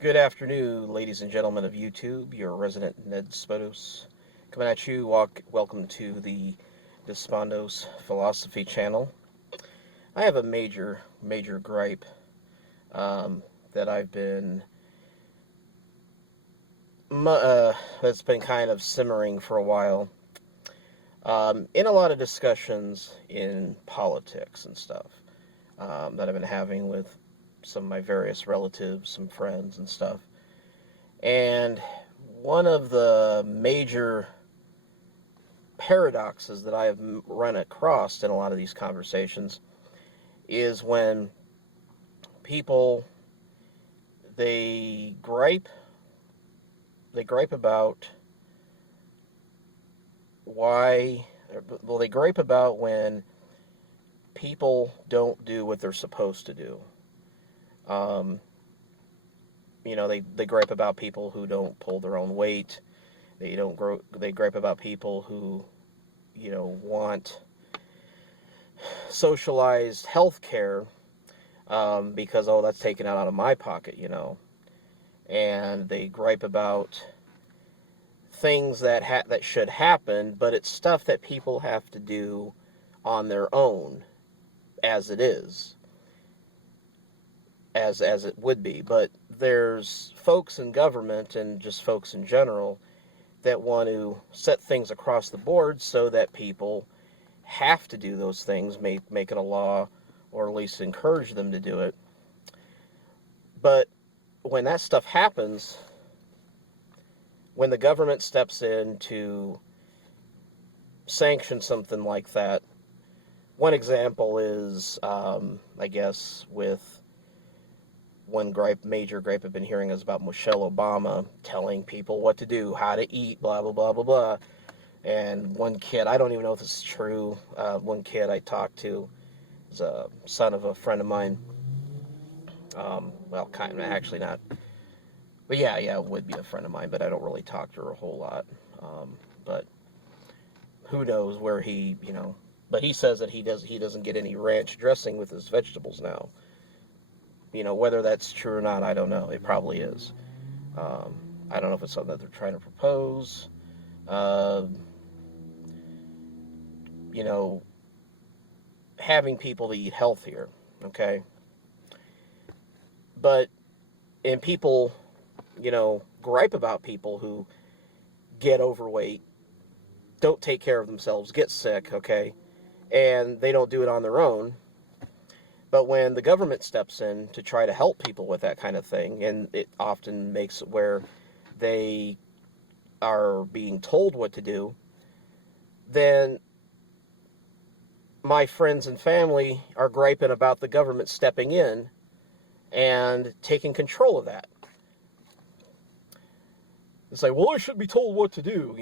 Good afternoon, ladies and gentlemen of YouTube. Your resident Ned Spodos coming at you. Welcome to the Despondos Philosophy channel. I have a major gripe that I've been that's been kind of simmering for a while in a lot of discussions in politics and stuff that I've been having with some of my various relatives, some friends and stuff. And one of the major paradoxes that I have run across in a lot of these conversations is when people they gripe about they gripe about when people don't do what they're supposed to do. They gripe about people who don't pull their own weight. They gripe about people who, want socialized health care, because, that's taken out of my pocket, And they gripe about things that should happen, but it's stuff that people have to do on their own, as it is. As it would be, but there's folks in government and just folks in general that want to set things across the board so that people have to do those things, make it a law, or at least encourage them to do it. But when that stuff happens, when the government steps in to sanction something like that, one example is, I guess, with one major gripe I've been hearing is about Michelle Obama telling people what to do, how to eat, blah, blah, blah, blah, blah. And one kid, I don't even know if this is true, one kid I talked to is a son of a friend of mine. Kind of, actually not. But yeah, it would be a friend of mine, but I don't really talk to her a whole lot. But who knows where but he says that he doesn't get any ranch dressing with his vegetables now. Whether that's true or not, I don't know. It probably is. I don't know if it's something that they're trying to propose. Having people to eat healthier, okay? And people, gripe about people who get overweight, don't take care of themselves, get sick, okay? And they don't do it on their own. But when the government steps in to try to help people with that kind of thing, and it often makes it where they are being told what to do, then my friends and family are griping about the government stepping in and taking control of that. It's like, well, I shouldn't be told what to do,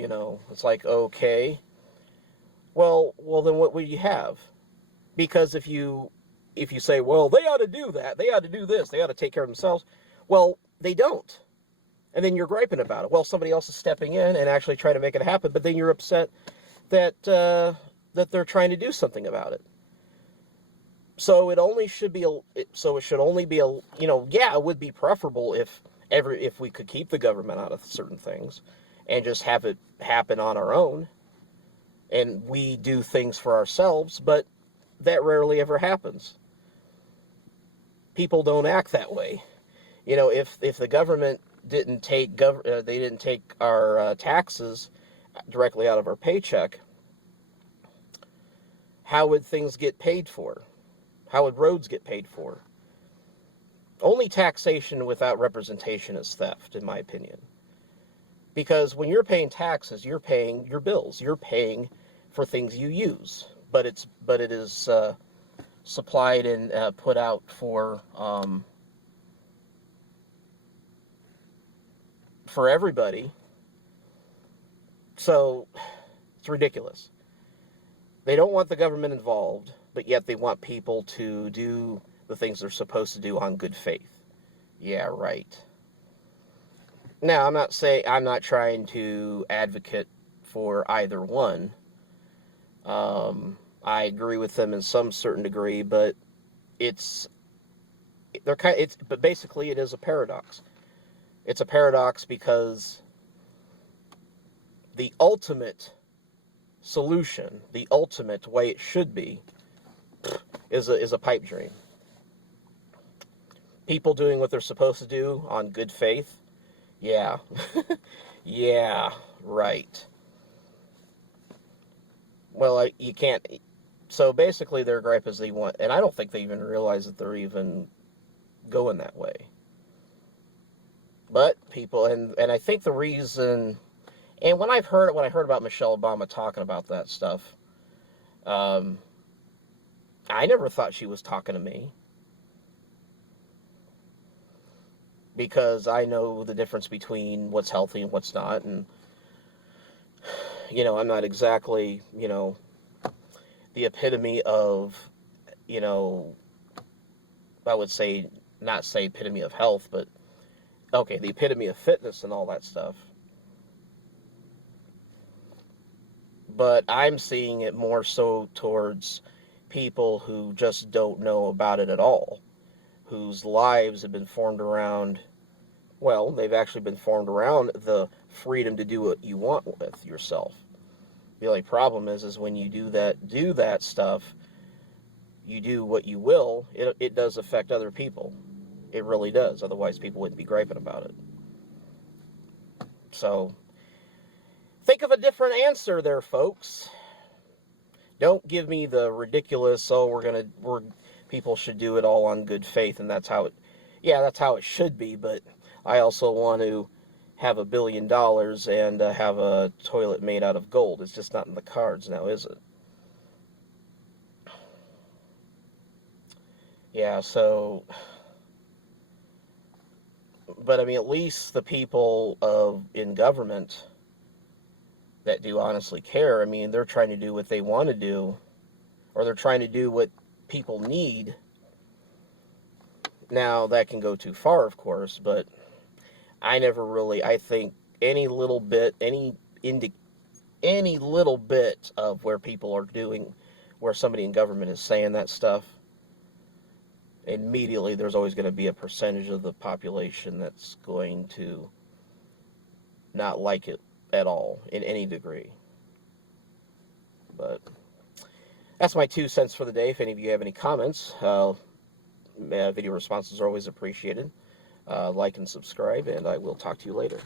It's like, okay. Well, then what would you have? Because if you say, well, they ought to do that, they ought to do this, they ought to take care of themselves, well, they don't. And then you're griping about it. Well, somebody else is stepping in and actually trying to make it happen, but then you're upset that they're trying to do something about it. So it should only be it would be preferable if we could keep the government out of certain things and just have it happen on our own and we do things for ourselves, but that rarely ever happens. People don't act that way. If the government didn't take our taxes directly out of our paycheck, how would things get paid for? How would roads get paid for? Only taxation without representation is theft, in my opinion. Because when you're paying taxes, you're paying your bills. You're paying for things you use, but it is supplied and put out for everybody. So it's ridiculous. They don't want the government involved, but yet they want people to do the things they're supposed to do on good faith. Yeah, right. Now, I'm not trying to advocate for either one. I agree with them in some certain degree, but but basically it is a paradox. It's a paradox because the ultimate solution, the ultimate way it should be, is a pipe dream. People doing what they're supposed to do on good faith, yeah. Yeah, right. Well, you can't. So basically, their gripe is they want, and I don't think they even realize that they're even going that way. But people, and I think the reason, and when I heard about Michelle Obama talking about that stuff, I never thought she was talking to me, because I know the difference between what's healthy and what's not, and I'm not exactly, the epitome of, I would say, not say epitome of health, but okay, the epitome of fitness and all that stuff. But I'm seeing it more so towards people who just don't know about it at all, whose lives have been formed around, well, they've actually been formed around the freedom to do what you want with yourself. The only problem is when you do that stuff, you do what you will, it does affect other people. It really does. Otherwise, people wouldn't be griping about it. So, think of a different answer there, folks. Don't give me the ridiculous, people should do it all on good faith, and that's how it should be, but I also want to have $1 billion and have a toilet made out of gold. It's just not in the cards now, is it? Yeah, so, but I mean, at least the people in government that do honestly care, I mean, they're trying to do what they want to do, or they're trying to do what people need. Now, that can go too far, of course, but I think any little bit of where people are doing, where somebody in government is saying that stuff, immediately there's always going to be a percentage of the population that's going to not like it at all, in any degree. But that's my 2 cents for the day. If any of you have any comments, video responses are always appreciated. Like and subscribe, and I will talk to you later.